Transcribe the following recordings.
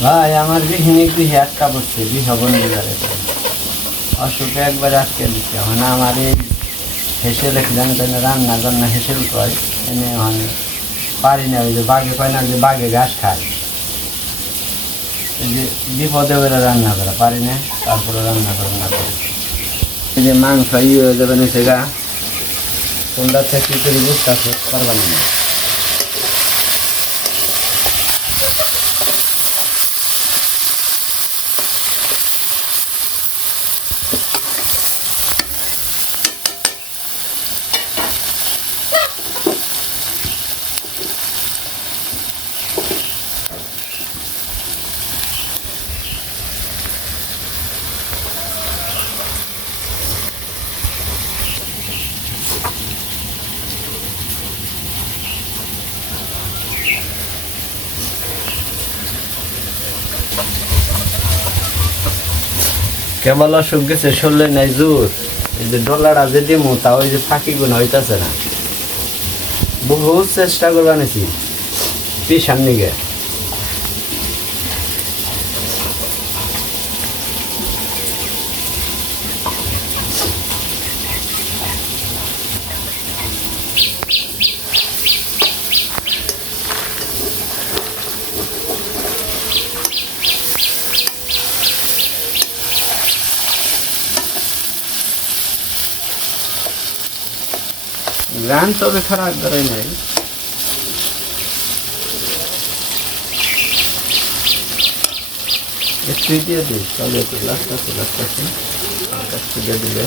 ভাই আমার বিহিনী গৃহে আটকা পড়ছে বিহবন্দিগারে অসুখে একবার আটকে দিচ্ছে মানে আমার এই হেসেল জানি তাই না রান্না বান্না হেসেল কয় এনে মানে পারি না ওই যে বাঘে কয় না যে বাঘে ঘাস খায় এই যে বিপদে বেড়ে রান্না করা পারি না তারপরে রান্না করে এই যে মাংস ইয়ে হয়ে যাবে নিচে গা তোমরা চাকরি করে বুঝতে পারবা না। কেবল অসুখ গেছে শরীরে নাই জোর এই যে ডলার যে দিমু তা ওই যে ফাঁকি গুণ হইতাছে না বহু চেষ্টা করবা নিছি পিসার নিগে গ্রান তবে খারাপ করে নাই একটু দিয়ে দিই তাহলে একটু লাস্ট আছে দিয়ে দিলে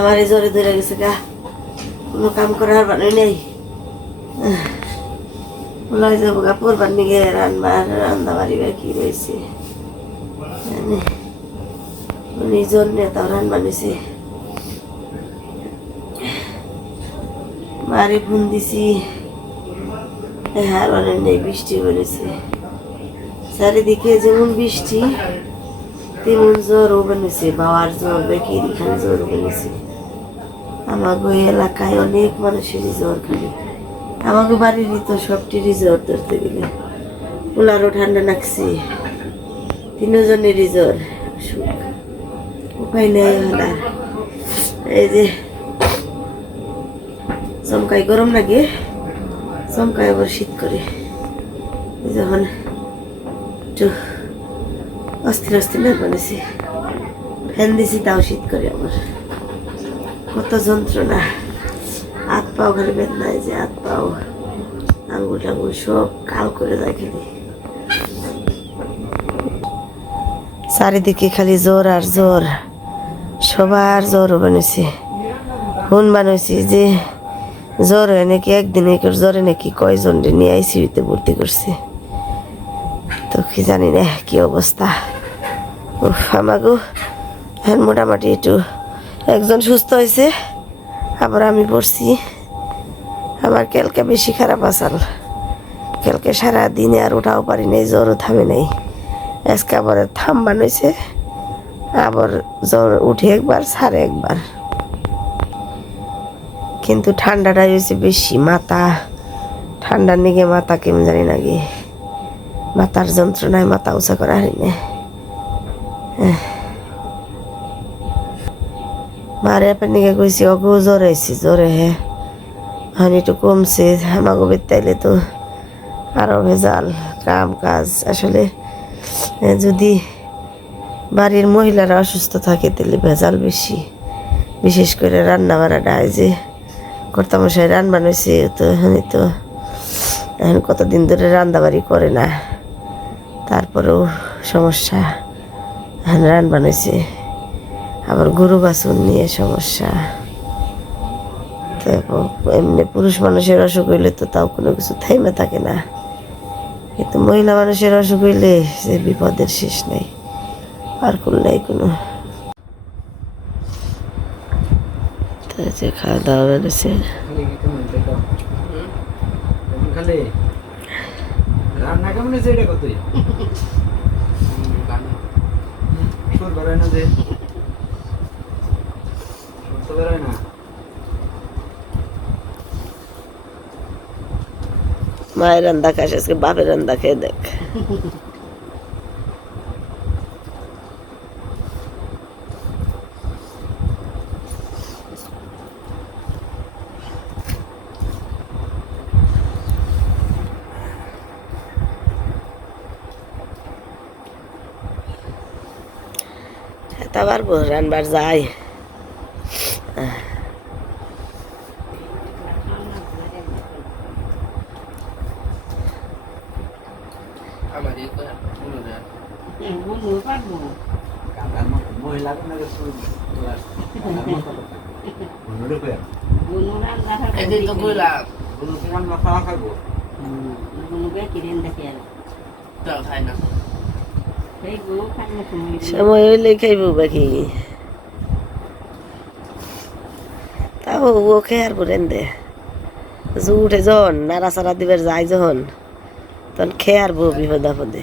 আমার এই জ্বরে ধরে গেছে গা কোনো কাম করার বানাই নেই ওলাই যাবো গা পরবার নিগে রান্না বাড়িবা কি রয়েছে উনি জন্যে তাও রান্না নিছে মারে ফোন দিছি আর অনেক নেই বৃষ্টি বলেছে চারিদিকে যেমন বৃষ্টি তেমন জ্বরও বেনেছে বাবার জ্বর বেকি এখানে জ্বর বেনেছে আমাকে ওই এলাকায় অনেক মানুষেরই জ্বর খালি আমাকে বাড়িরই তো সবটিরই জ্বর ধরতে গেলে ওলারও ঠান্ডা লাগছে তিনজনেরই জ্বর সুখ উপায় নেই ওলার এই যে চমকায় গরম লাগে চমকায় আবার শীত করে যখন একটু অস্থির বানিয়েছি ফ্যান দিছি তাও শীত করে আমার কত যন্ত্রণা হাত পাও খালি বেদনায় যে হাত পাও আঙ্গুল টাঙ্গুল সব কাল করে যায় খালি চারিদিকে খালি জ্বর আর জ্বর সবার জ্বরও বানিয়েছে ফোন বানিয়েছি যে জ্বর হয় নাকি একদিনে জ্বরে নাকি কয়জন নিয়ে আইসিইউতে ভর্তি করছে তো কি জানি না কি অবস্থা আমাকেও এখন মোটামুটি একটু একজন সুস্থ হয়েছে আবার আমি পড়ছি আমার কালকে বেশি খারাপ আসাল কালকে সারা দিনে আর ওঠাও পারি নাই জ্বরও থামে নাই আজকে আবার থামবান হয়েছে আবার জ্বর উঠে একবার ছাড়ে একবার কিন্তু ঠান্ডাটা হয়েছে বেশি মাথা ঠান্ডার নিগে মাথা কেমন জানি না গিয়ে মাথার যন্ত্রণায় মাথা উঁচা করা হয় না মারে আপনি নিকে কইছি অগো জ্বর হয়েছে জ্বরে হ্যাঁ এখন একটু কমছে আমাকে বেতাইলে তো আরো ভেজাল কাম কাজ আসলে যদি বাড়ির মহিলারা অসুস্থ থাকে তাহলে ভেজাল বেশি বিশেষ করে রান্না বাড়াটা যে কর্তামশাই রান বানাইছে তো এখন কতদিন ধরে রান্নাবাড়ি করে না তারপরেও সমস্যা এখন রান বানাইছে আবার গরু বাছুর নিয়ে সমস্যা তারপর এমনি পুরুষ মানুষের অসুখ হইলে তো তাও কোনো কিছু থেমে থাকে না, কিন্তু মহিলা মানুষের অসুখ হইলে সে বিপদের শেষ নাই, আর কোন নাই কোনো। তাই যে খাওয়া দাওয়া বেড়েছে, খালি রান্না কেমন হয়েছে এটা কতই সুর বেরোয় না, যে সুর তো বেরোয় না। মায়ের রান্না খাস, আজকে বাপের রান্না খেয়ে দেখ। তা পারবো রানবার যাই, কাকার মতো মহিলা আপনাকে সুর এদিন তো কইলাম রান্না খাওয়া খাবো। তো খাই না সময় হইলে খাইব বাকি, তাও ও খেয়ে আর করেন দে, উঠে যখন নাড়াচাড়া দিবার যায় যখন তখন খেয়ে আর বিপদ আপদে।